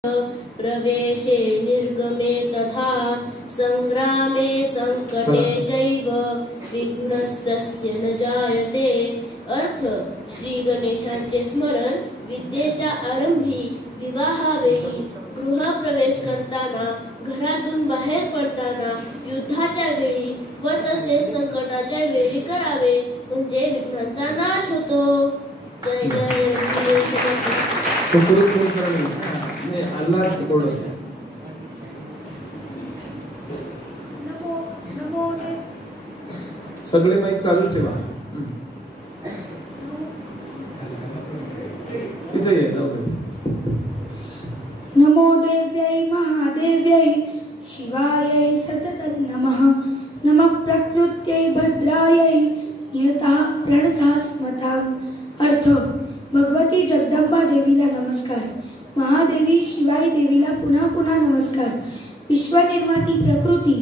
प्रवेशे निर्गमे तथा संग्रामे संकटे चैव विघ्नस्तस्य न जायते। अर्थ, श्री गणेशांचे स्मरण विद्येच्या आरंभी, विवाहावेळी, गृहप्रवेश करताना, घरातून बाहेर पडताना, युद्धाच्या वेळी व तसेच संकटाच्या वेळी करावे, म्हणजे विघ्नांचा नाश होतो। जय जय सगळे माईक चालूच ठेवा। इथे ये नमो देव्यै महादेव्यै शिवायै सततं नमः। नमः प्रकृत्यै भद्रायै नियतः प्रणतः स्मताम्। अर्थ, भगवती जगदंबा देवीला नमस्कार, महादेवी शिवाई देवीला पुन्हा पुन्हा नमस्कार, विश्वनिर्माती प्रकृती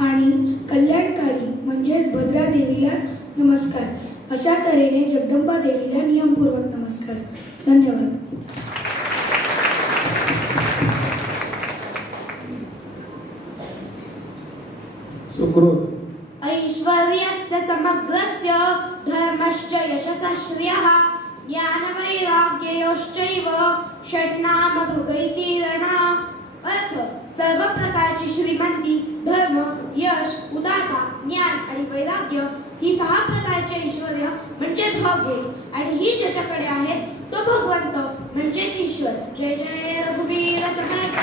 आणि कल्याणकारी म्हणजेच भद्रा देवीला नमस्कार। अशा तऱ्हेने जगदंबा देवीला नियमपूर्वक नमस्कार। धन्यवाद। सुकृत ऐश्वर्यस्य समग्रस्य धर्मश्च यशसः श्रियः ज्ञानवैराग्ययोश्चैव षट्नाम भगैति रणा। अर्थ, सर्व प्रकारची श्रीमंती, धर्म, यश, उदारता, ज्ञान आणि वैराग्य ही 6 प्रकारचे ऐश्वर्य म्हणजे भाग्य, आणि ही ज्याच्याकडे आहेत तो भगवंत म्हणजेच ईश्वर। जय जय रघुवीर समर्थ।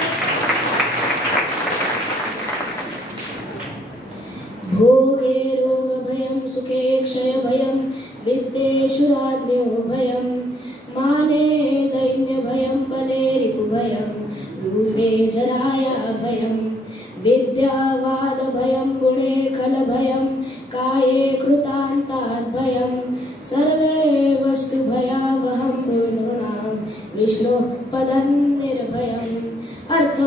भोगे रोग भयं सुखे क्षय भयं विद्येषु राज्ञो भयं माने दैन्य भयं बले रिपु भयं रूपे जराया भयं विद्यावाद भयं गुणे खल भयं काये कृतान्तात् भयं सर्वे वस्तु भयावहं नृणां विष्णु पदं निर्भयम्। अर्थ,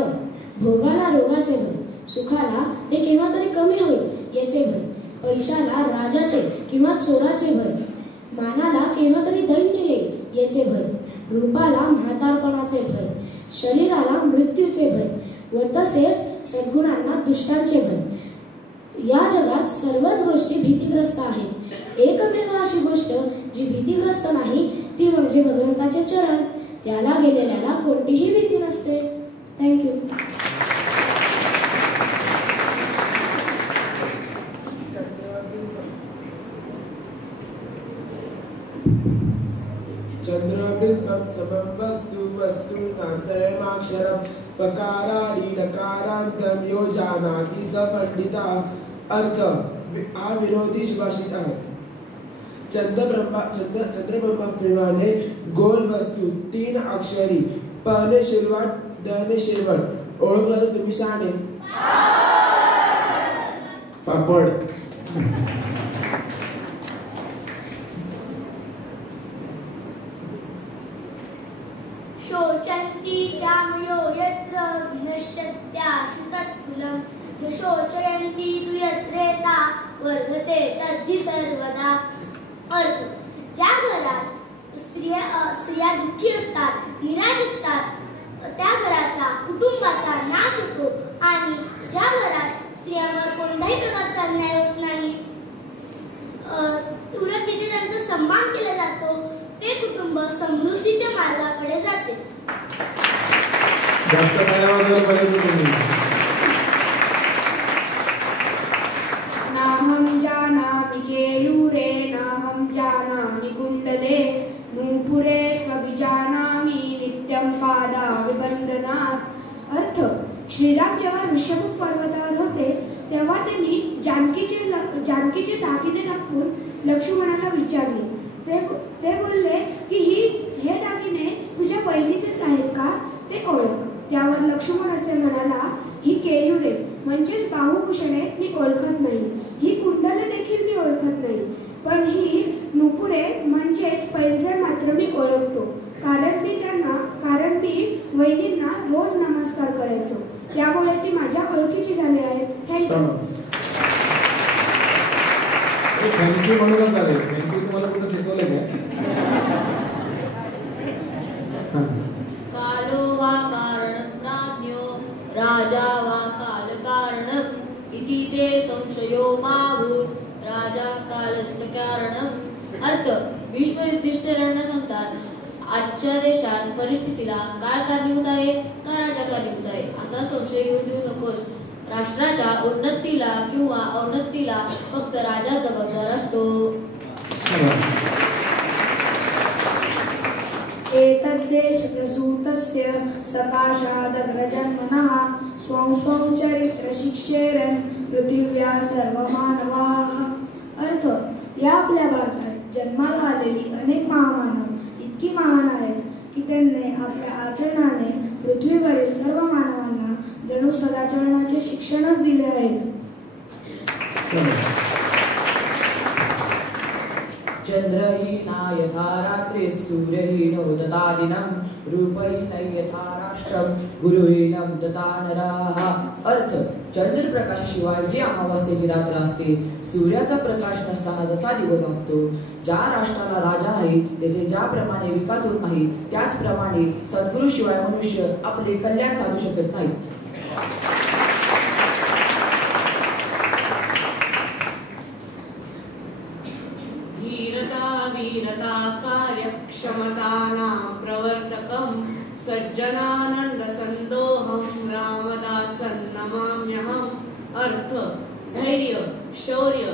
भोगाला रोगाचे भय, सुखाला ते केव्हा तरी कमी होईल याचे भय, पैशाला राजाचे किंवा चोराचे भय, मानाला केव्हा तरी दैन्य येईल याचे भय, रूपाला म्हातारपणाचे भय, शरीराला मृत्यूचे भय व तसेच सद्गुणांना दुष्टांचे भय। या जगात सर्वच गोष्टी भीतिग्रस्त आहेत। एकमेव अशी गोष्ट जी भीतिग्रस्त नाही ती म्हणजे भगवंताचे चरण। त्याला गेलेल्याला कोणतीही भीती नसते। थँक्यू। चंद्रबिंबं समं वस्तु वस्तुनान्तरमाक्षरं पकारादि लकारान्तं यो जानाति स पंडितः। अर्थ, हा विरोधी सुभाषित आहे। चंद्रबिंबा प्रमाणे गोल वस्तू 3 अक्षरी, प ने सुरुवात, द ने शेवट, ओळखला तर तुम्ही शहाणे। पापड। शोचन्ति चामयो यत्र विनश्यत्याशु तत्कुलं न शोचयन्ति तु यत्रेता वर्धते तद्धि सर्वदा। अर्थ, ज्या घरात स्त्रिया दुःखी असतात, निराश असतात, त्या घराचा, कुटुंबाचा नाश होतो, आणि ज्या घरात स्त्रियांवर कोणत्याही प्रकारचा अन्याय होत नाही, उलट तिथे त्यांचा सन्मान केला जातो, ते कुटुंब समृद्धीच्या मार्गाकडे जाते। नाहं जानामि केयूरे नाहं जानामि कुण्डले नूपुरे त्वभिजानामि नित्यं पादाविबन्धनात्। अर्थ, श्रीराम जेव्हा ऋषभ पर्वतावर होते तेव्हा त्यांनी जानकीचे दागिने दाखवून लक्ष्मणाला विचारले। ते बोलले की हे दागिने तुझ्या बहिणीचेच आहेत का, ते ओळख। त्यावर लक्ष्मण असे म्हणाला, ही केयुरे म्हणजेच बाहुभूषणे मी ओळखत नाही, ही कुंडले देखील मी ओळखत नाही, पण ही नुपुरे म्हणजेच पैंजण मात्र मी ओळखतो, कारण मी वहिनींना रोज नमस्कार करायचो, त्यामुळे ती माझ्या ओळखीची झाली आहेत। थँक्यू म्हणूनच झाले। थँक्यू तुम्हाला कुठं शिकवलं काय? कालो वा कारण मध्ये संशयो माभूत राजा कालस्य कारणम। अर्थ भीष्म युधिष्ठिरांना सांगतात, आजच्या देशात परिस्थितीला काळ कारणीभूत आहे का राजा कारणीभूत आहे असा संशय येऊ देऊ नकोस। राष्ट्राच्या उन्नतीला किंवा अवनतीला फक्त राजा जबाबदार असतो। एतद्देशप्रसूतस्य सकाशादग्रजन्मनः स्वं स्वं चरित्रशिक्षेरन् पृथिव्या सर्वमानवाः। अर्थ या आपल्या भारतात जन्माला आलेली अनेक महामानव इतकी महान आहेत की त्यांनी आपल्या आचरणाने पृथ्वीवरील सर्व मानवांना जणू सदाचरणाचे शिक्षणच दिले आहे। चंद्रहीना यथा रात्रि सूर्यहीनो दता दिनं रूपहीन यथा राष्ट्रं गुरुहीनं दता नराः। अर्थ चंद्र प्रकाशाशिवाय जी अमावास्येची रात्र असते, सूर्याचा प्रकाश नसताना जसा दिवस असतो, ज्या राष्ट्राला राजा नाही तेथे ज्याप्रमाणे विकास होत नाही त्याचप्रमाणे सद्गुरूशिवाय मनुष्य आपले कल्याण साधू शकत नाही। वीरता कार्यक्षमतानां प्रवर्तकं सज्जनानंद संदोहं रामदासं नमाम्यहम्। अर्थ धैर्य, शौर्य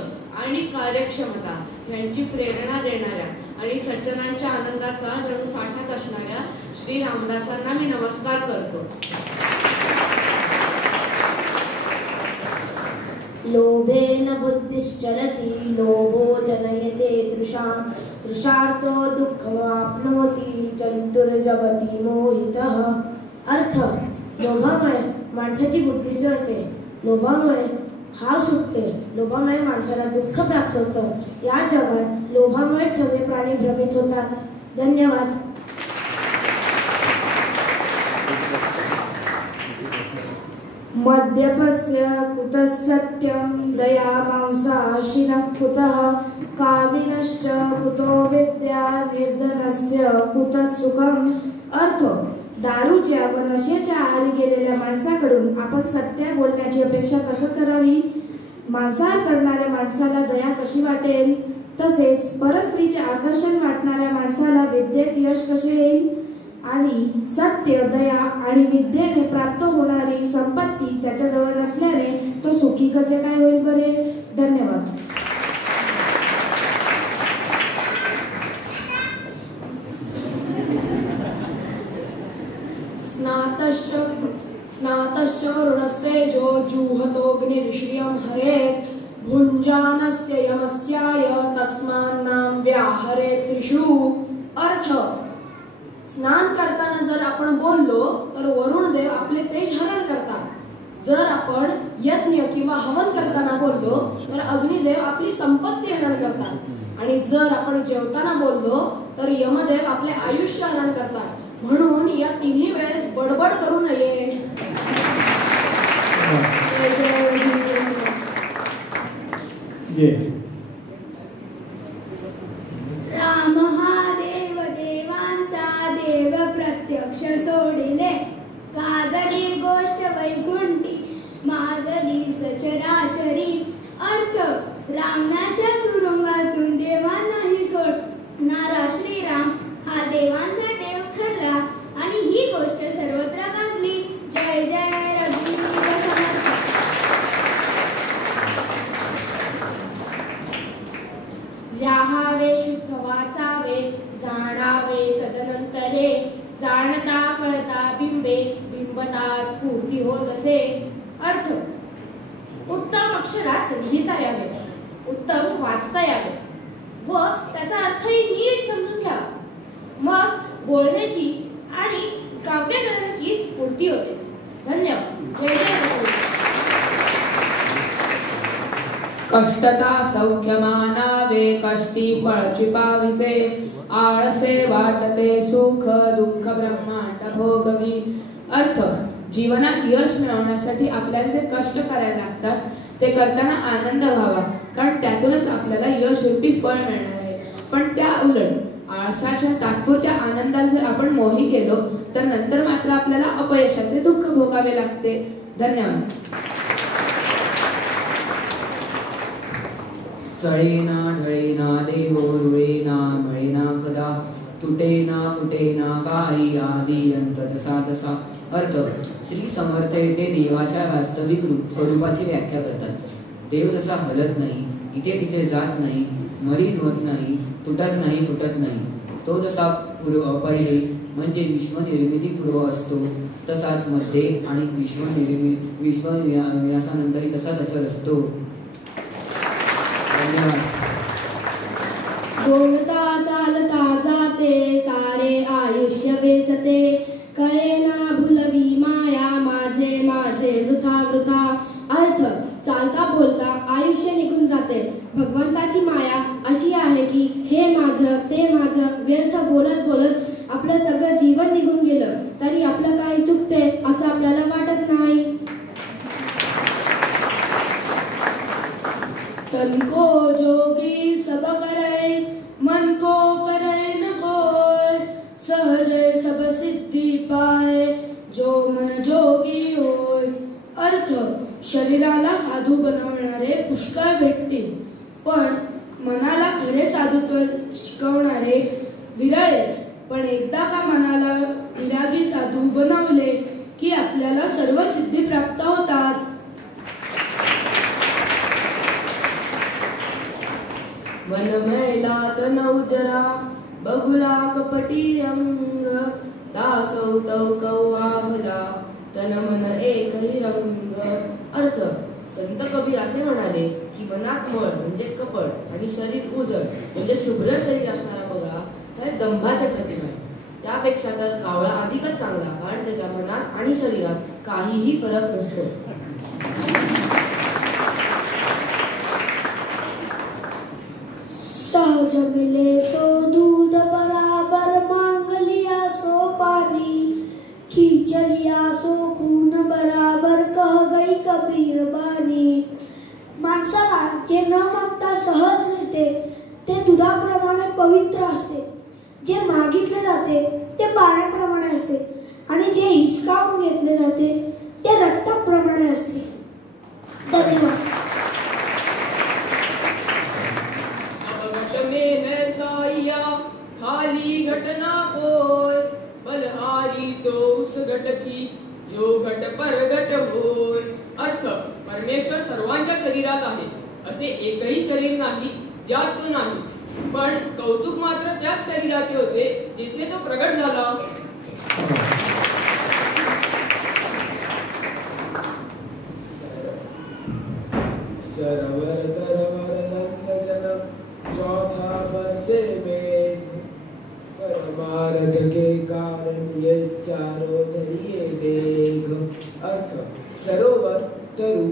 आणि कार्यक्षमता यांची प्रेरणा देणाऱ्या आणि सज्जनांच्या आनंदाचा जणू साठाच असणाऱ्या श्री रामदासांना मी नमस्कार करतो। लोभेन बुद्धिश्चलति लोभो जनयते तृषां तृषार्थो दुःखमाप्नोति जंतुर्जगति मोहितः। अर्थ लोभामुळे माणसाची बुद्धी जळते, लोभामुळे हाव सुटते, लोभामुळे माणसाला दुःख प्राप्त होतं। या जगात लोभामुळे सगळे प्राणी भ्रमित होतात। धन्यवाद। मद्यपस्य कुतः सत्यं दया मांसाशिनः कुतः कामिनश्च कुतो विद्या निर्धनस्य कुतः सुखम्। अर्थ दारूच्या व नशेच्या आहारी गेलेल्या माणसाकडून आपण सत्य बोलण्याची अपेक्षा कशी करावी, मांसाहार करणाऱ्या माणसाला दया कशी वाटेल, तसेच परस्त्रीचे आकर्षण वाटणाऱ्या माणसाला विद्येत यश कसे येईल आणि सत्य, दया आणि विद्येने प्राप्त होणारी संपत्ती त्याच्याजवळ नसल्याने तो सुखी कसे काय होईल बरे। धन्यवाद। स्नातश्च वरुणस्तेजो जुहतोऽग्निर्श्रियं हरेत् भुञ्जानस्य यमस्याय तस्मान्नाम व्याहरेत् त्रिषु। अर्थ स्नान करताना जर आपण बोललो तर वरुण देव आपले तेज हरण करतात। जर आपण यज्ञ किंवा हवन करताना बोललो तर अग्निदेव आपली संपत्ती हरण करतात आणि जर आपण जेवताना बोललो तर यमदेव आपले आयुष्य हरण करतात। म्हणून या तिन्ही वेळेस बडबड करू नये। राम हा देव देवांचा देव प्रत्यक्ष सोडिले, काजली गोष्ट वैकुंठी माजली सचराचरी। अर्थ रावणाच्या तुरुंगातून देवांनाही सोडणारा श्रीराम हा देवांचा देव ठरला आणि ही गोष्ट सर्वत्र गाजली। जय जय रघुवीर समर्थ। लिहावे शुद्ध वाचावे जाणावे तदनंतरे, जाणता कळता बिंबे बिंबता स्फूर्ती होत असे। अर्थ उत्तम अक्षरात लिहिता यावे, उत्तम वाचता यावे व त्याचा अर्थही नीट समजून घ्यावा, मग बोलण्याची आणि काव्य करण्याची स्फूर्ती होते। धन्यवाद। जय जय। कष्टता सौख्यमानावे कष्टी फळ चिपाविसे, आळसे वाटते सुख दुःख ब्रह्मांड भोगवी। अर्थ जीवनात यश मिळवण्यासाठी आपल्याला जे कष्ट करायला लागतात ते करताना आनंद व्हावा, कारण त्यातूनच आपल्याला यश रूपी फळ मिळणार आहे। पण त्या उलट आळसाच्या तात्पुरत्या आनंदात जर आपण मोही गेलो तर नंतर मात्र आपल्याला अपयशाचे दुःख भोगावे लागते। धन्यवाद। सळेना ढळेना देवो रुळेना मळेना कदा तुटेना फुटेना काही आदी अंत तसा तसा. अर्थ श्री समर्थ येथे देवाच्या वास्तविक स्वरूपाची व्याख्या करतात. देव जसा हलत नाही, इथे तिथे जात नाही, मलिन होत नाही, तुटत नाही, फुटत नाही, तो जसा पहिले म्हणजे विश्वनिर्मितीपूर्व असतो तसाच मध्ये आणि विश्वविनाशानंतरही तसाच अचल असतो. धन्यवाद. बोलता चालता जाते सारे आयुष्य वेचते, कळेना भुलवी माया माझे माझे वृथा वृथा. अर्थ चालता बोलता आयुष्य निघून जाते. भगवंताची माया अशी आहे की हे माझं ते माझं व्यर्थ बोलत बोलत आपलं सगळं जीवन निघून गेलं तरी आपलं काही चुकते असं आपल्याला वाटत नाही. तन को जोगी सब करे, मन को करे न कोय, सहज सब सिद्धि पाए, जो मन जोगी होय. अर्थ शरीराला साधू बनवणारे पुष्कळ भेटतील, पण मनाला खरे साधुत्व शिकवणारे विरळेच. पण एकदा का मनाला विरागी साधू बनवले की आपल्याला सर्व सिद्धी प्राप्त होतात. मन मैला तन उजरा, बगुला कपटी अंग, दासौ तौ कौवा भला, तन मन एकही रंग. अर्थ संत कबीर असे म्हणाले की मनात मळ म्हणजे कपट आणि शरीर उजळ म्हणजे शुभ्र शरीर असणारा बगळा हे दंभाचे प्रतिक आहे. त्यापेक्षा तर कावळा अधिकच चांगला, कारण त्याच्या मनात आणि शरीरात काहीही फरक नसतो. सहज मिले सो दूध बराबर, मांग लिया सो पानी, खींच लिया सो खून बराबर, कह गई कबीर बानी. माणसाला जे न मागता सहज मिळते ते दुधाप्रमाणे पवित्र असते, जे मागितले जाते ते पाण्याप्रमाणे असते आणि जे हिसकावून घेतले जाते ते रक्ताप्रमाणे असते. धन्यवाद. में है साइया खाली घटना कोय, बलहारी तो उस घट की जो घट पर घट होय. अर्थ परमेश्वर सर्वांच्या शरीरात आहे, असे एकही शरीर नाही ज्यात तो नाही, पण कौतुक मात्र त्याच शरीराचे होते जिथे तो प्रगट झाला. सरवर तरवर संत जन चौथा बरसे में, परमार्थ के कारण ये चारों धरिये देख. अर्थ सरोवर, तरु,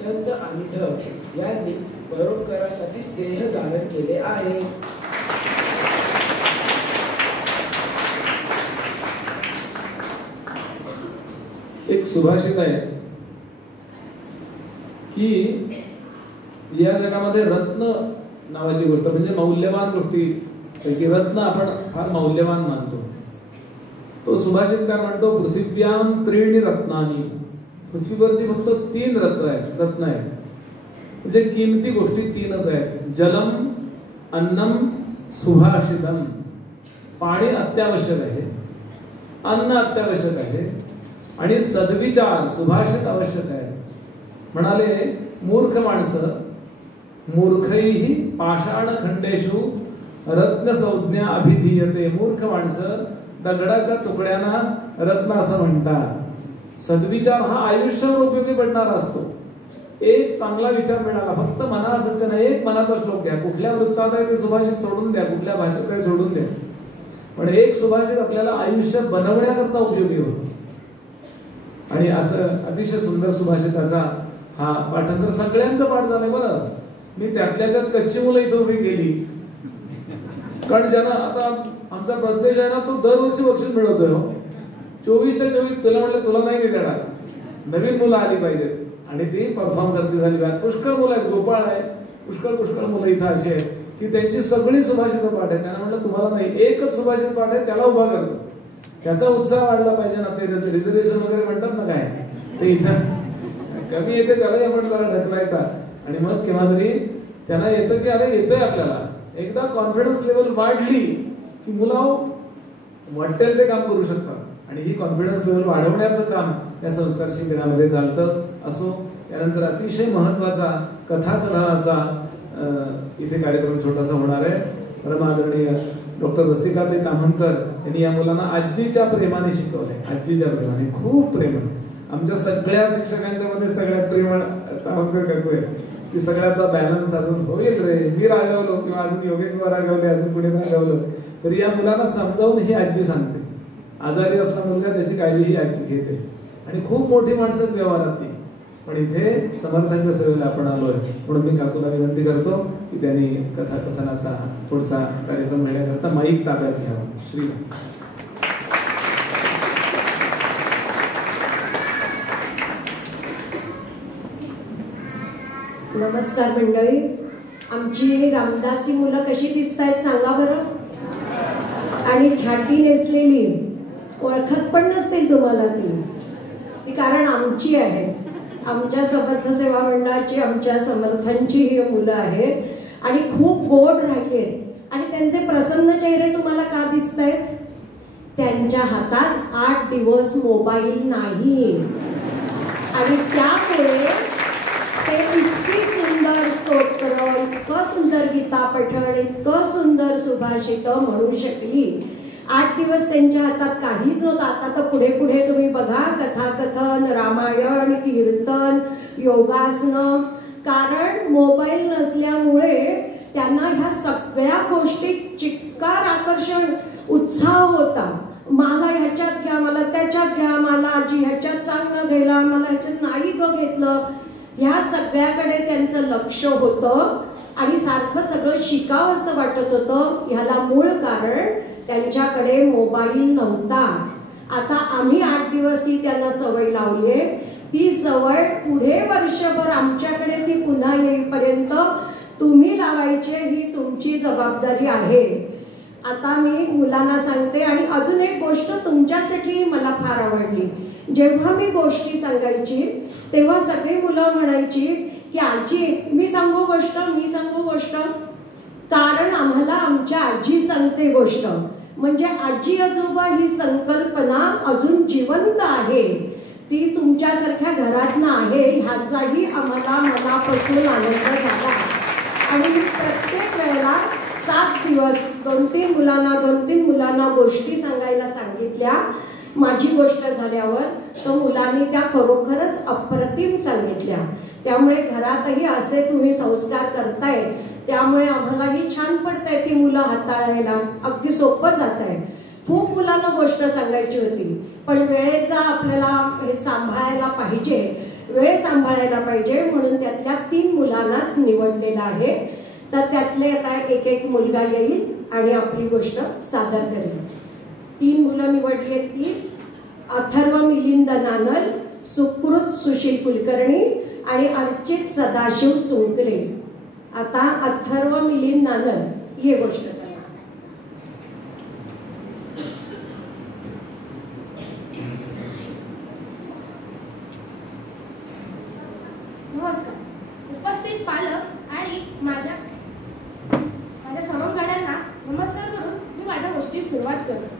संत आणि ढग यांनी परोपकारासाठीच देह धारण केले आहे. एक सुभाषित आहे की या जगामध्ये रत्न नावाची गोष्ट म्हणजे मौल्यवान गोष्टी पैकी रत्न आपण फार मौल्यवान मानतो. तो सुभाषितकार म्हणतो पृथिव्याम त्रीणी रत्नानी, पृथ्वीवरती फक्त 3 रत्न आहेत म्हणजे किमती गोष्टी 3च आहेत. जलम, अन्नम, सुभाषितम. पाणी अत्यावश्यक आहे, अन्न अत्यावश्यक आहे आणि सद्विचार सुभाषित आवश्यक आहे. म्हणाले मूर्ख माणसं मूर्खैहि पाषाण खंडेषु रत्न संज्ञा अभिधीयते. मूर्ख माणसं दगडाच्या तुकड्यांना रत्न असं म्हणतात. सद्विचार हा आयुष्यावर उपयोगी पडणारा असतो. एक चांगला विचार मिळाला, फक्त मना सज्जन, एक मनाचा श्लोक घ्या, कुठल्या वृत्तात आहे ते सुभाषित सोडून द्या, कुठल्या भाषेत आहे सोडून द्या, पण एक सुभाषित आपल्याला आयुष्य बनवण्याकरता उपयोगी होतो. आणि असं अतिशय सुंदर सुभाषिताचा हा पाठांतर सगळ्यांचं पाठ झालंय. बरं, मी त्यातल्या त्यात कच्ची मुलं इथं उभी केली, कारण ज्यांना आता आमचा प्रदेश आहे ना तो दरवर्षी बक्षीस मिळवतोय. 24च्या 24 तुला म्हटलं तुला नाही मी देणार, नवीन मुलं आली पाहिजेत आणि ती परफॉर्म करते झाली. पुष्कळ मुलं आहेत, गोपाळ आहे, पुष्कळ मुलं इथं अशी आहेत की त्यांची सगळी सुभाषित पाठ आहे. त्यांना म्हटलं तुम्हाला नाही, एकच सुभाषित पाठ आहे त्याला उभा करतो, त्याचा उत्साह वाढला पाहिजे ना. ते रिझर्वेशन वगैरे म्हणतात ना काय, ते इथं कमी येते त्यालाही आपण जरा ढकलायचा आणि मग केव्हा तरी त्यांना येतं की अरे येतंय आपल्याला. एकदा कॉन्फिडन्स लेवल वाढली की मुलं वाटेल ते काम करू शकतात आणि ही कॉन्फिडन्स लेवल वाढवण्याचं काम या संस्कार शिबिरामध्ये चालतं. असो, त्यानंतर अतिशय महत्वाचा कथाकथनाचा इथे कार्यक्रम छोटासा होणार आहे. परमादरणीय डॉक्टर रसिकाताई ताम्हणकर यांनी या मुलांना आजीच्या प्रेमाने शिकवलंय. आजीच्या प्रेमाने, खूप प्रेम. आमच्या सगळ्या शिक्षकांच्या मध्ये सगळ्यात प्रेमळ ताम्हणकर काकू आहे की सगळ्याचा बॅलन्स साधून होईल रे. मी रागावलो किंवा अजून योगे किंवा रागावले, अजून कुणी रागावलं तरी या मुलांना समजावून ही आजी सांगते. आजारी असला मुलगा त्याची काळजी ही आजी घेते आणि खूप मोठी माणसं व्यवहारात ती. पण इथे समर्थांच्या सेवेला आपण आलोय म्हणून मी काकूला विनंती करतो की त्यांनी कथाकथनाचा पुढचा कार्यक्रम घेण्याकरता माईक ताब्यात घ्यावा. श्री नमस्कार मंडळी. आमची रामदासी मुलं कशी दिसत आहेत सांगा बरं. आणि छाटी नेसलेली, ओळखत पण नसतील तुम्हाला ती कारण आमची आहे. आमच्या समर्थ सेवा मंडळाची, आमच्या समर्थांची ही मुलं आहेत आणि खूप गोड राहिलेत. आणि त्यांचे प्रसन्न चेहरे तुम्हाला का दिसत आहेत? त्यांच्या हातात 8 दिवस मोबाईल नाही आणि त्यामुळे ते इतकी सुंदर स्तोत्र, इतकं सुंदर गीता पठण, इतकं सुंदर सुभाषित म्हणू शकली. 8 दिवस त्यांच्या हातात काहीच नव्हतं. आता तर पुढे पुढे तुम्ही बघा कथाकथन, रामायण, कीर्तन, योगासनं. कारण मोबाईल नसल्यामुळे त्यांना ह्या सगळ्या गोष्टीत चिक्कार, आकर्षण, उत्साह होता. मला ह्याच्यात घ्या, मला त्याच्यात घ्या, मला आजी ह्याच्यात चांगलं गेला, मला ह्याच्यात नाही बघितलं. ह्या सगळ्याकडे त्यांचं लक्ष होतं आणि सारखं सगळं शिकावं असं वाटत होतं. ह्याला मूळ कारण त्यांच्याकडे मोबाईल नव्हता. आता आम्ही 8 दिवस ही त्यांना सवय लावली. ती सवय पुढे वर्षभर आमच्याकडे ती पुन्हा येईपर्यंत तुम्ही लावायची, ही तुमची जबाबदारी आहे. आता मी मुलांना सांगते. आणि अजून एक गोष्ट तुमच्यासाठी मला फार आवडली. जेव्हा मी गोष्टी सांगायची तेव्हा सगळी मुलं म्हणायची की आजी मी सांगू गोष्ट, मी सांगू गोष्ट. कारण आम्हाला आमच्या आजी सांगते गोष्ट. म्हणजे आजी आजोबा ही संकल्पना अजून जिवंत आहे. ती तुमच्यासारख्या घरातनं आहे ह्याचाही आम्हाला मनापासून आनंद झाला. आणि प्रत्येक वेळेला 7 दिवस 2-3 मुलांना गोष्टी सांगायला सांगितल्या. माझी गोष्ट झाल्यावर तर मुलांनी त्या खरोखरच अप्रतिम सांगितल्या. त्यामुळे घरातही असे तुम्ही संस्कार करताय, त्यामुळे आम्हालाही छान पडतंय ती मुलं हाताळायला. अगदी सोपं जात आहे. खूप मुलांना गोष्ट सांगायची होती पण वेळेचा आपल्याला हे सांभाळायला पाहिजे, वेळ सांभाळायला पाहिजे म्हणून त्यातल्या 3 मुलांनाच निवडलेलं आहे. तर त्यातले आता एक मुलगा येईल आणि आपली गोष्ट सादर करेल. 3 मुलं निवडली आहेत ती अथर्व मिलिंद नानल, सुकृत सुशील कुलकर्णी आणि अर्चित सदाशिव सुंकरे. आता अथर्व मिलिंद नानल ही गोष्ट सांगा. नमस्कार. उपस्थित पालक आणि माझ्या सवंगड्यांना नमस्कार करून मी माझ्या गोष्टीत सुरुवात करतो.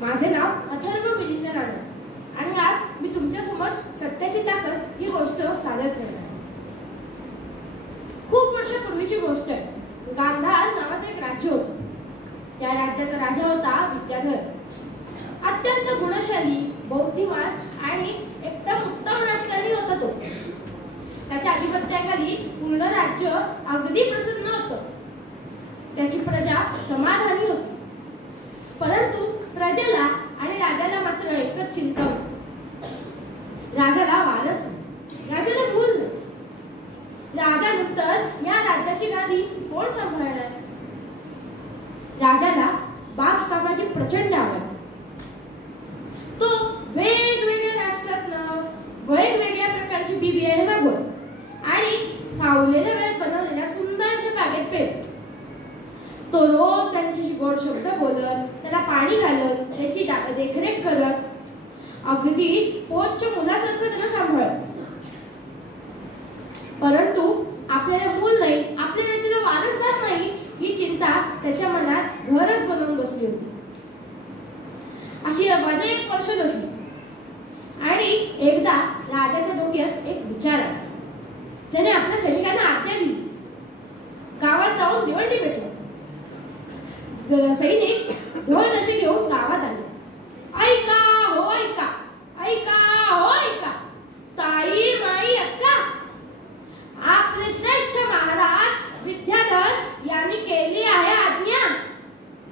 माझे नाव अथर्व मिलिंद नानल आणि आज मी तुमच्या समोर सत्याची ताकद ही गोष्ट सादर करणार आहे. खूप वर्षापूर्वीची गोष्ट आहे. गांधार नावाचं एक राज्य होतं. त्या राज्याचा राजा होता विद्याधर. अत्यंत गुणशाली, बुद्धिमान आणि एकदम उत्तम राजकारणी होता तो. त्याच्या अधिपत्याखाली पूर्ण राज्य अगदी प्रसन्न होतं. त्याची प्रजा समाधानी होती. परंतु प्रजेला आणि राजाला मात्र एकच चिंता होती. राजाला वारस नाही, राजाला मूल नाही. राजानंतर या राज्याची गादी कोण सांभाळणार? राजाला बागकामाची प्रचंड आवड. तो वेगवेगळ्या राष्ट्रातनं वेगवेगळ्या प्रकारची बी बियाणे मागवत आणि फावलेल्या वेळेत बनवलेल्या सुंदरशा बागेत पेरत. तो रोज त्यांच्याशी गोड शब्द बोलत, त्याला पाणी घालत, त्याची देखरेख करत, अगदी पोटच्या मुलासारखं त्याला सांभाळत. परंतु आपल्याला मूल नाही, आपल्याला संध्याकाळी एकदा राजाच्या डोक्यात एक विचार आला. त्याने आपल्या सैनिकांना आज्ञा दिली, गावात जाऊन दिवंडी पेटवा. सैनिक ढोल नशी घेऊन गावात आले. ऐका हो ऐका, ऐका हो ऐका, ताई माई अक्का, आपले श्रेष्ठ महाराज विद्याधर यांनी केली आहे आज्ञा.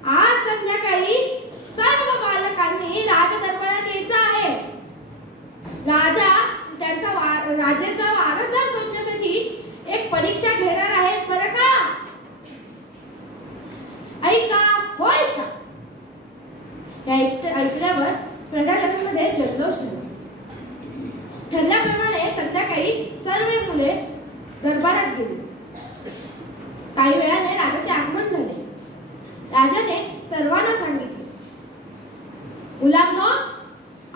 आज संध्याकाळी सर्व बालकांनी राजदरबारात यायचं आहे. राजा राज्याचा वारसदार शोधण्यासाठी एक परीक्षा घेणार आहेत बरं का. ऐका हो ऐका. ऐकल्यावर प्रजाजनांमध्ये जल्लोष झाला. ठरल्याप्रमाणे संध्याकाळी सर्व मुले दरबारात गेली. काही वेळाने राजाचे आगमन झाले. राजाने सर्वांना सांगितले, मुलांनो,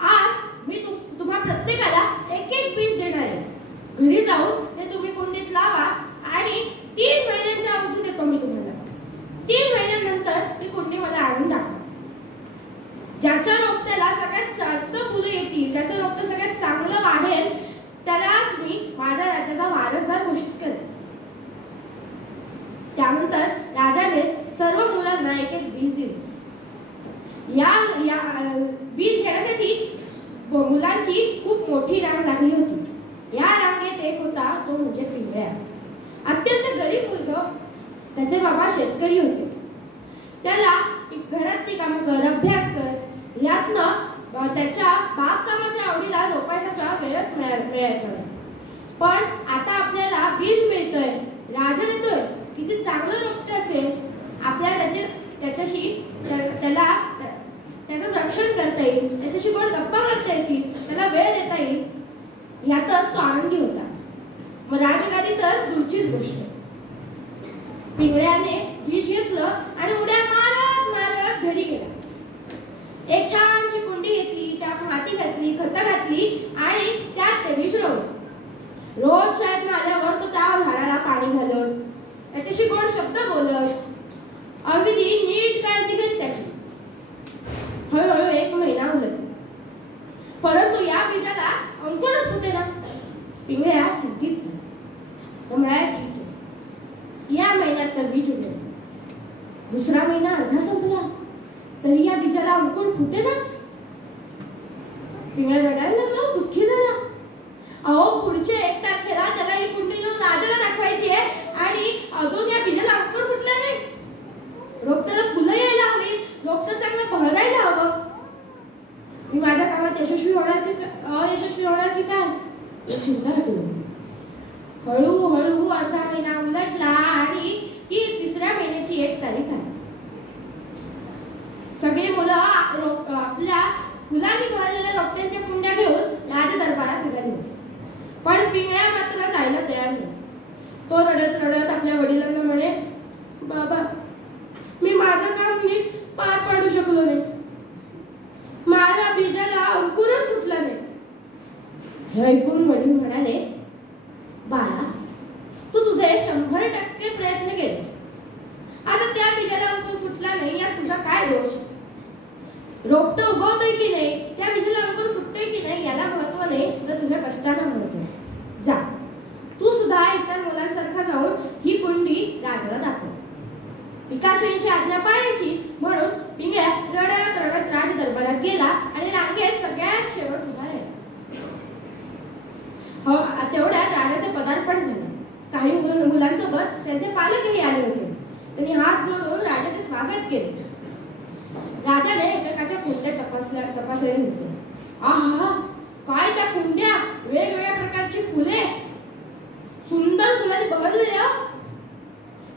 आज मी तुम्हा प्रत्येकाला एक एक बीज देणार आहे. घरी जाऊन ते तुम्ही कुंडीत लावा आणि 3 महिन्यांच्या अवधी देतो मी तुम्हाला. 3 महिन्यानंतर ती कुंडी मला आणून दाखवा. ज्याच्या रोपट्याला सगळ्यात जास्त फुलं येतील, ज्याचं रोपटं सगळ्यात चांगलं वाढेल, त्यालाच मी माझ्या राज्याचा वारसदार घोषित करेन. त्यानंतर राजाने सर्व मुलांना एक एक बीज दिले. या बीज घेण्यासाठी मुलांची खूप मोठी रांग लागली होती. या रांगेत एक होता, तो म्हणजे पिंगळ्या. अत्यंत गरीब मुलगा. त्याचे बाबा शेतकरी होते. त्याला घरातली कामं कर, अभ्यास कर, यातनं त्याच्या बागकामाच्या आवडीला जोपासायचा वेळच मिळायचा. पण आता आपल्याला बीज मिळतंय, राजा देतोय, किती चांगलं रोपटं असेल, आपल्याला त्याचं रक्षण करता येईल, त्याच्याशी गोड गप्पा मारता येतील, त्याला वेळ देता येईल, यातच तो आनंदी होता. मग राजगादी तर दूरचीच गोष्ट. पिंगळ्याने बीज घेतलं आणि उड्या मारत मारत घरी गेला. एक छानशी कुंडी घेतली, त्यात माती घातली, खतं घातली आणि त्यात ते बीज रोवलं. रोज शाळेत आल्यावर तो त्या झाडाला पाणी घालत, त्याच्याशी गोड शब्द बोलत, अगदी नीट काळजी घेत त्याची. हळूहळू 1 महिना उलटला, परंतु या बीजाला अंकुरच फुटेना. पिंगळ्या चिंतित झाला. म्हणाला, ठीक आहे, या महिन्यात तर बीज उगेल. दुसरा महिना अर्धा संपला तरी या बीजाला अंकुर फुटेनाच. पिंगळ्या रडायला लागला, दुःखी झाला. अहो, पुढच्या 1 तारखेला त्याला ही कुंडी घेऊन राजाला दाखवायची आहे आणि अजून या बीजाला अंकुर फुटला नाही. रोपट्याला फुलं यायला हवी, रोपटं चांगलं बहरायला हवं. मी माझ्या कामात यशस्वी होणार की अयशस्वी होणार की काय, चिंता होती. हळूहळू अर्धा महिना उलटला आणि ती 3ऱ्या महिन्याची 1 तारीख आहे. सगळे मुलं आपल्या फुलांनी भरलेल्या रोपट्यांच्या कुंड्या घेऊन राजदरबारात निघाले होते. पण पिंगळ्या मात्र जायला तयार नाही. तो रडत रडत आपल्या वडिलांना म्हणे, बाबा, मी माझं काम नीट पार पाडू शकलो नाही. माझ्या बीजाला अंकुरच फुटला नाही. हे ऐकून वडील म्हणाले, बाळा, तू तुझे 100% प्रयत्न केलेस. आता त्या बीजाला अंकुर फुटला नाही, यात तुझा काय दोष? रोपटं उगवतोय की नाही, त्या बीजाला अंकुर फुटतोय की नाही, याला महत्व नाही, तर तुझ्या कष्टाला महत्व. जा, तू सुद्धा इतर मुलांसारखा जाऊन ही कुंडी राजाला दाखव. पिकाशोंची आज्ञा पाळायची म्हणून पिंगळ्या रडत रडत राजदरबारात गेला आणि रांगेत सगळ्यात शेवट उभा राहिला. तेवढ्यात राजाचे पदार्पण झाले. काही मुलांसोबत त्यांचे पालकही आले होते. त्यांनी हात जोडून राजाचे स्वागत केले. राजाने एकेकाच्या कुंड्या तपासायला घेतल्या. आहा, काय त्या कुंड्या! वेगवेगळ्या प्रकारची फुले, सुंदर फुलांनी बहरलेल्या.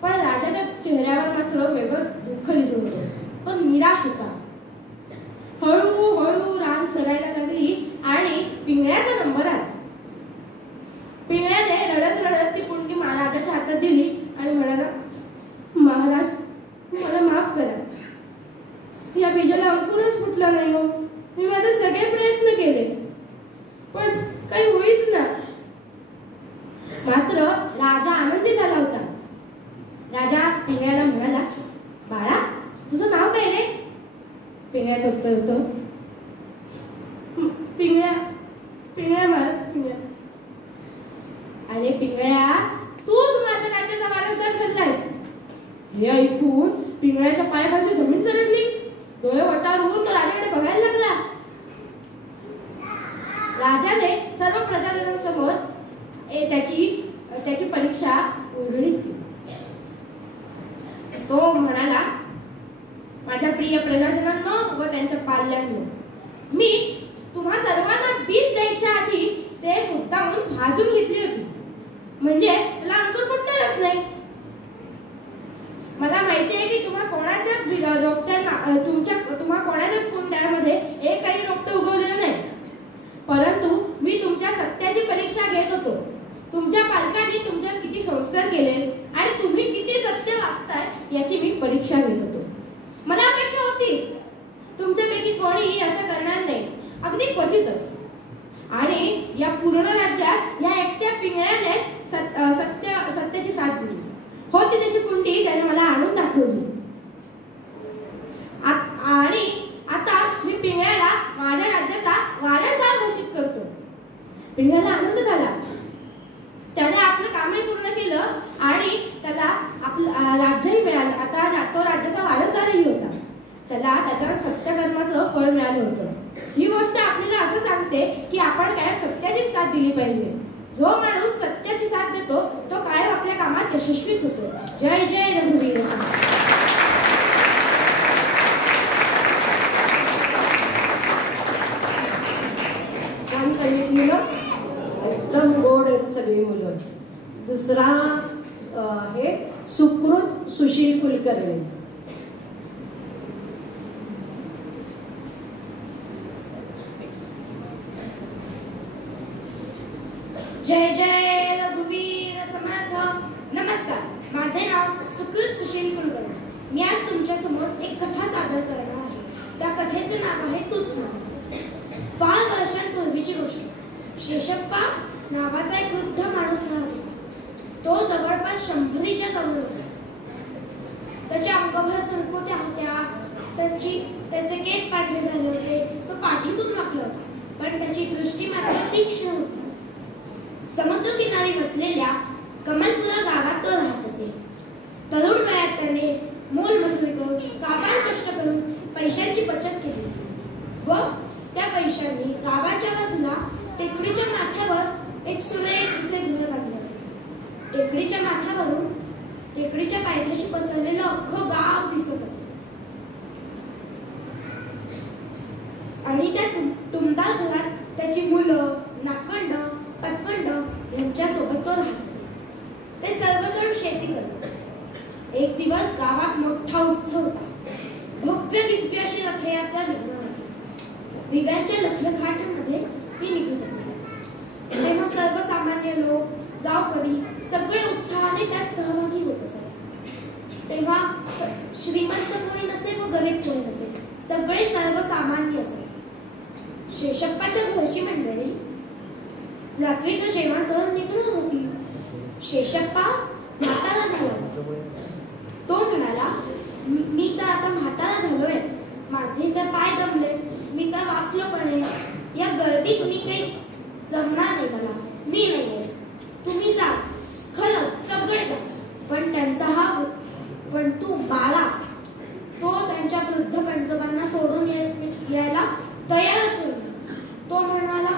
पण राजाच्या चेहऱ्यावर मात्र वेगळंच दुःख दिसत होतं. तो निराश होता. हळूहळू रांग सरायला लागली आणि पिंगळ्याचा नंबर आला. पिंगळ्याने रडत रडत ती कुंडी महाराजाच्या हातात दिली आणि म्हणाला, महाराज, मला माफ करा. या बीजाला अंकुरच फुटला नाही हो. मी माझे सगळे प्रयत्न केले, पण काही होईच ना. मात्र राजा आनंदी झाला होता. राजा पिंगळ्याला म्हणाला, बाळा, तुझं नाव काय रे? पिंगळ्याचं उत्तर होतं, पिंगळ्या. पिंगळ्या मारत पिंगळ्या. अरे पिंगळ्या, तूच माझ्या राज्याचा वारसदार ठरलायस. हे ऐकून पिंगळ्याच्या पायाखालची जमीन सरकली. डोळे वटारून तो राजाकडे बघायला लागला. राजाने सर्व प्रजाजनांसमोर त्याची परीक्षा उलगडीत केली. तो म्हणाला, माझ्या प्रिय प्रजाजनांनो व त्यांच्या पाल्यांनो, मी तुम्हा सर्वांना बीज द्यायच्या आधी ते मुद्दामून भाजून घेतली होती, म्हणजे त्याला अंकुर फुटणारच नाही. मला माहिती आहे की तुम्हा कोणाच्याच कुंड्यामध्ये एकही रोपटं उगवलेलं नाही, परंतु मी तुमच्या सत्याची परीक्षा घेत होतो. तुमच्या पालकांनी तुमच्यात किती संस्कार केले आणि तुम्ही किती सत्य वागताय याची मी परीक्षा घेत होतो. मला अपेक्षा होतीच तुमच्यापैकी कोणीही असं करणार नाही, अगदी क्वचितच. आणि या पूर्ण राज्यात या एकट्या पिंगळ्यानेच सत्याची साथ दिली होती. तशी कुंडी त्याने मला आणून दाखवली. आणि आता मी पिंगळ्याला माझ्या राज्याचा वारसदार घोषित करतो. पिंगळ्याला आनंद झाला. त्याने आपलं कामही पूर्ण केलं आणि त्याला आपलं राज्यही मिळालं. आता तो राज्याचा वारसदारही होता. त्याला त्याच्या सत्यकर्माचं फळ मिळालं होतं. ही गोष्ट आपल्याला असं सांगते की आपण कायम सत्याची साथ दिली पाहिजे. जो माणूस सत्याची साथ देतो तो कायम आपल्या कामात यशस्वीच होतो. जय जय रघुवीर. छान सांगितलेलं, एकदम गोड आहेत सगळी मुलं. दुसरा आहे सुकृत सुशील कुलकर्णी. जय जय रघुवीर समर्थ. नमस्कार, माझे नाव सुकृत सुशील कुलकर्णी. मी आज तुमच्या समोर एक कथा सादर करणार आहे. त्या कथेचे नाव आहे तूच नाव. फार वर्षांपूर्वीची गोष्ट. शेषप्पा नावाचा एक वृद्ध माणूस राहत होता. तो जवळपास 100च्या जवळ होता. त्याच्या अंगभर सुरकुत्या होत्या. त्याचे केस पांढरे झाले होते. तो काठीतून वाकला होता, पण त्याची दृष्टी मात्र तीक्ष्ण होती. समुद्रकिनारी बसलेल्या कमलपुरा गावात तो राहत असे. तरुण वयात त्याने मोलमजुरी करून काबाड कष्ट करून पैशांची बचत केली व त्या पैशांनी गावाच्या बाजूला टेकडीच्या माथ्यावर एक सुरेख असे घर बांधले. टेकडीच्या माथ्यावरून टेकडीच्या पायथ्याशी पसरलेलं अख्खं गाव दिसत असत आणि त्या टुमदार घरात त्याची मुलं, नातवंड, पतवंड यांच्यासोबत तो राहत असे. ते सर्वजण शेती करतात. एक दिवस गावात मोठा उत्सव होता. भव्य दिव्य अशी रथयात्रा निघणार होती. दिव्यांच्या लखलखाटामध्ये ती निघत असते. तेव्हा सर्वसामान्य लोक, गावकरी सगळे उत्साहाने त्यात सहभागी होत असत. तेव्हा श्रीमंत कोणी नसे व गरीब कोणी नसे, सगळे सर्वसामान्य असे. शेषप्पाच्या घरची मंडळी रात्रीचं जेवण करून निघणार होती. शेषप्पा म्हातारा झाला. तो म्हणाला, मी तर आता म्हातारा झालोय. माझे तर पाय दमले. मी तर वाकलो पण आहे. या गर्दीत मी काही जमणार नाही. मला मी नाही आहे. तुम्ही जा, खरंच सगळे जा. पण तू बाळा, तो त्यांच्या वृद्ध पणजोबांना सोडून यायला तयारच होईल. तो म्हणाला,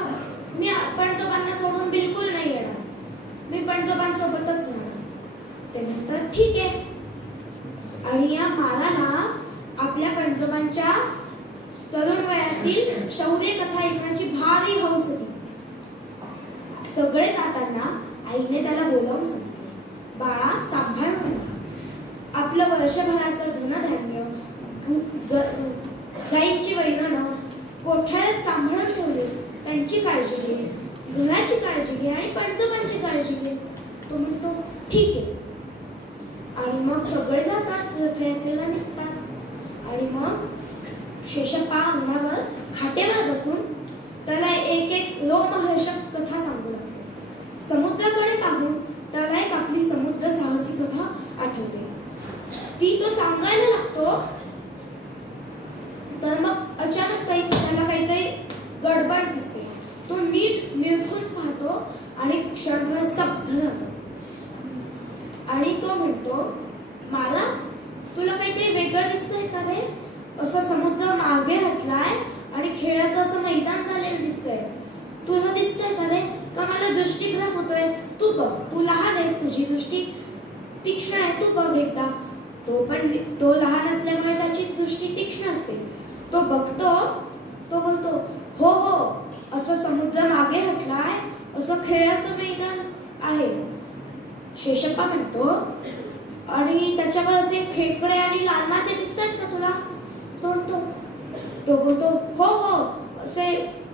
मी पणजोबांना सोडून बिलकुल नाही येणार. मी पणजोबांसोबतच राहणार. ते नंतर ठीक आहे. आणि या माराला आपल्या पणजोबांच्या तरुण वयातील शौर्य कथा ऐकण्याची भारी हौस होती. सगळे जाताना आईने त्याला बोलावून सांगितले, बाळा सांभाळून राहा. आपलं वर्षभराचं धनधान्य, गाईंची वैरण कोठ्यात सांभाळून ठेवले. त्यांची काळजी घे, घराची काळजी घे आणि पणजोबांची काळजी घे. तो म्हणतो ठीक आहे. आणि मग सगळे जातात, रथयात्रेला निघतात. आणि मग शेषप्पा अंगणावर खाटेवर बसून त्याला एक एक रोमहर्षक कथा सांगू लागतो. समुद्राकडे पाहून त्याला एक आपली समुद्र साहसी कथा आठवते. ती तो सांगायला लागतो तर मग अचानक त्याला काहीतरी गडबड दिसते. तो नीट निरखून पाहतो आणि क्षणभर स्तब्ध राहतो. आणि तो म्हणतो, मला तुला काहीतरी वेगळं दिसतंय का रे? असं समुद्र मागे हटलाय आणि खेळाचं असं मैदान झालेलं दिसतंय. तुला दिसतंय का रे? का मला दृष्टीभ्रम होतोय? तू बघ, तू लहान आहेस, तुझी दृष्टी तीक्ष्ण आहे, तू बघ एकदा. तो लहान असल्यामुळे त्याची दृष्टी तीक्ष्ण असते. तो बघतो, तो बोलतो, हो हो, असं समुद्र मागे हटलाय, असं खेळाचं मैदान आहे. शेषप्पा म्हणतो, आणि त्याच्यावर असे खेकडे आणि लाल मासे दिसतात का तुला? तो बोलतो, हो हो, असे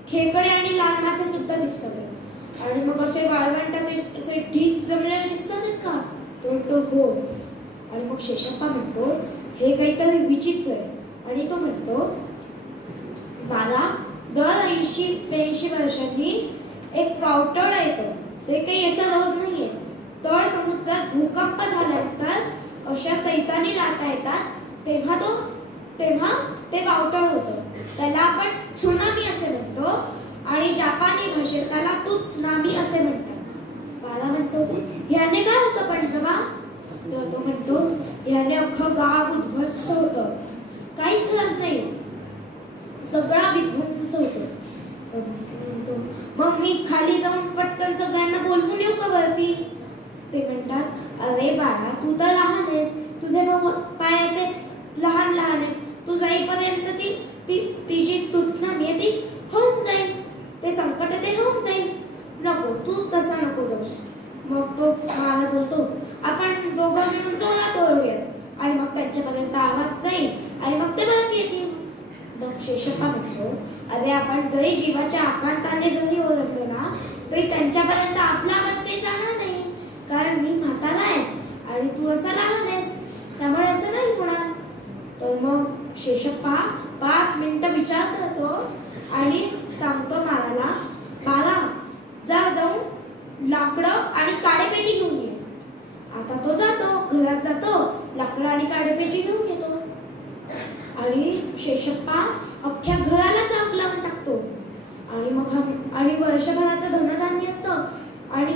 खेकडे आणि लाल मासे सुद्धा दिसतात. आणि मग असे वाळवंटाचे असे ढीग जमलेले दिसतात का? तो हो. आणि मग शेषप्पा म्हणतो, हे काहीतरी विचित्र आहे. आणि तो म्हणतो, मला दर 80-82 वर्षांनी एक वावटळ येतं. ते काही असं रोज नाहीये. तळ समुद्रात भूकंप झाल्यानंतर अशा सैतानी लाटा येतात, तेव्हा ते वावटळ होतं. त्याला आपण त्सुनामी असे म्हणतो आणि जपानी भाषेत त्याला त्सुनामी असे म्हणतात. बाला म्हणतो, ह्याने काय होतं पण जेव्हा? तर तो म्हणतो, ह्याने अख्खं गाव उद्ध्वस्त होतं, काहीच राहत नाही, सगळा विध्वंस होतो. मग मी खाली जाऊन पटकन सगळ्यांना बोलवून येऊ का वरती? ते म्हणतात, अरे बाळा, तू तर लहान आहेस, तुझे पाय असे लहान लहान आहेत, तू जाईपर्यंत ती जी त्सुनामी आहे ती होऊन जाईल, ते संकट ते होऊन जाईल. नको, तू तसा नको जाऊस. मग तो मला बोलतो, आपण दोघं मिळून जोरात ओरडूयात आणि मग त्यांच्यापर्यंत आवाज जाईल आणि मग ते परत येतील. मग शेषप्पा म्हणतो, अरे आपण जरी जीवाच्या आकांताने जरी ओरडलो ना, तरी त्यांच्यापर्यंत आपला आवाज काही जाणार नाही, कारण मी म्हातारा आहे आणि तू असा लहान आहेस, त्यामुळे असं नाही होणार. तर मग शेषप्पा 5 मिनिटं विचार करतो आणि सांगतो माराला, मारा, जाऊन लाकडं आणि काडेपेटी घेऊन ये. आता तो जातो, घरात जातो, लाकडं आणि काडेपेटी घेऊन येतो. आणि शेषप्पा अख्ख्या घरालाच आग लावून टाकतो. आणि मग आणि वर्षभराचं धनधान्य असतं आणि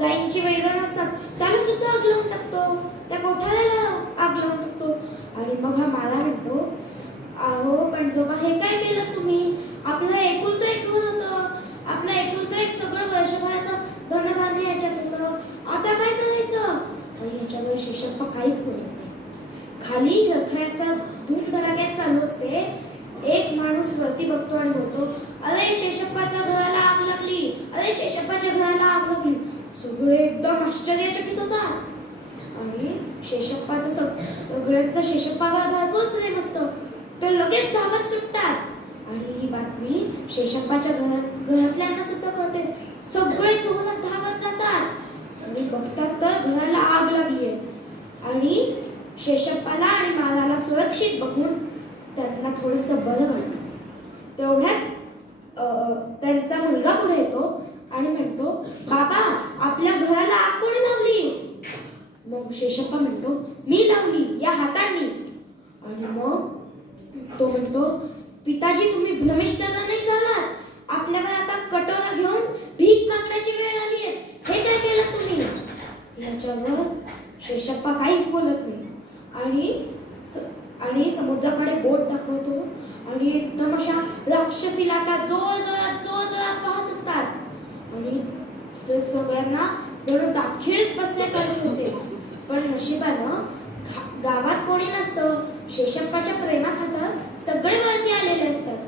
गायींची वैरण असतात, त्याला सुद्धा आग लावून टाकतो, त्या कोठाऱ्याला आग लावून टाकतो. आणि मग हा मला म्हणतो, अहो पण जोबा, हे काय केलं तुम्ही? आपलं एकुलतं एक घर होतं, आपलं एकुलतं एक सगळं वर्षभराचं धनधान्य याच्यात होतं, आता काय करायचं? आणि ह्याच्यावर शेषप्पा काहीच बोलत नाही. खाली रथयात्रा धूमधडाक्यात चालू असते. एक माणूस वरती बघतो आणि बोलतो, अरे शेषप्पाच्या घराला आग लागली, अरे शेषप्पाच्या घराला आग लागली. सगळे एकदम आश्चर्यचकित होतात. आणि शेषप्पाचं सगळ्यांचं शेषप्पावर भरपूर प्रेम असतं, ते लगेच धावत सुटतात. आणि ही बातमी शेषप्पाच्या घरातल्यांना सुद्धा कळते. सगळे जोरात धावत जातात आणि बघतात तर घराला आग लागली आहे. आणि शेषप्पाला आणि मालाला सुरक्षित बघून त्यांना थोडंसं बरं वाटतं. तेवढ्यात त्यांचा मुलगा पुढे येतो आणि म्हणतो, बाबा, आपल्या घराला आग कोणी लावली? मग शेषप्पा म्हणतो, मी लावली, या हातांनी. आणि मग तो म्हणतो, पिताजी, तुम्ही भ्रमिष्ट नाही झालात? आपल्यावर आता कटोरा घेऊन भीक मागण्याची वेळ आली आहे, हे काय केलं तुम्ही? याच्यावर शेषप्पा काहीच बोलत नाही आणि समुद्राकडे बोट दाखवतो आणि एकदम अशा राक्षसी लाटा जोरात वाहत असतात. आणि सगळ्यांना जणू दातखिळीच बसल्यासारखे होते. पण नशिबानं गावात कोणी नसतं. शेषप्पाच्या प्रेमात हातात सगळे वरती आलेले असतात,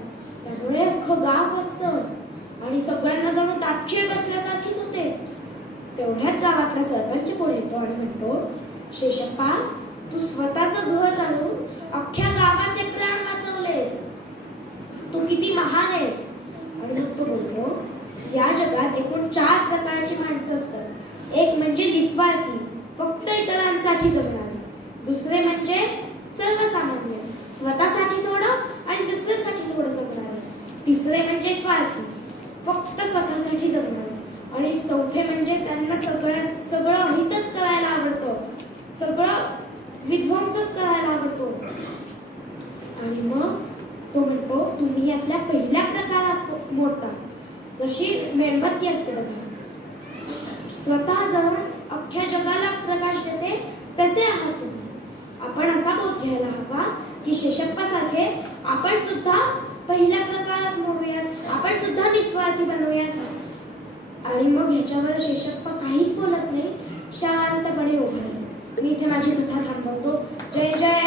त्यामुळे अख्खं गाव वाचतं आणि सगळ्यांना जणू दातखिळ बसल्यासारखीच होते. तेवढ्यात गावातला सरपंच पुढे येतो आणि म्हणतो, शेषप्पा, तू स्वतःचं घर चालून अख्ख्या गावाचे प्राण वाचवलेस, तू किती महान आहेस. आणि मग तो बोलतो, या जगात एकूण 4 प्रकारची माणसं असतात. एक म्हणजे निस्वार्थी, फक्त इतरांसाठी जगणारे. दुसरे म्हणजे सर्वसामान्य, स्वतःसाठी थोडं आणि दुसऱ्यासाठी थोडं जगणारे. तिसरे म्हणजे स्वार्थी, फक्त स्वतःसाठी जगणारे. आणि चौथे म्हणजे त्यांना सगळं अहितच करायला आवडतं, सगळं विध्वंसच करायला आवडतो. आणि मग तो म्हणतो, तुम्ही यातल्या पहिल्या प्रकारात मोडता. जशी मेणबत्ती असते बघा, स्वतः जवळ अख्ख्या जगाला प्रकाश देते, तसे आहात तुम्ही. आपण असा बोध घ्यायला हवा की शेषप्पासारखे आपण सुद्धा पहिल्या प्रकारात म्हणूयात, आपण सुद्धा निस्वार्थी बनवूयात. आणि मग ह्याच्यावर शेषप्पा काहीच बोलत नाही, शांतपणे उभा राहतो. मी इथे माझी कथा थांबवतो. जय जय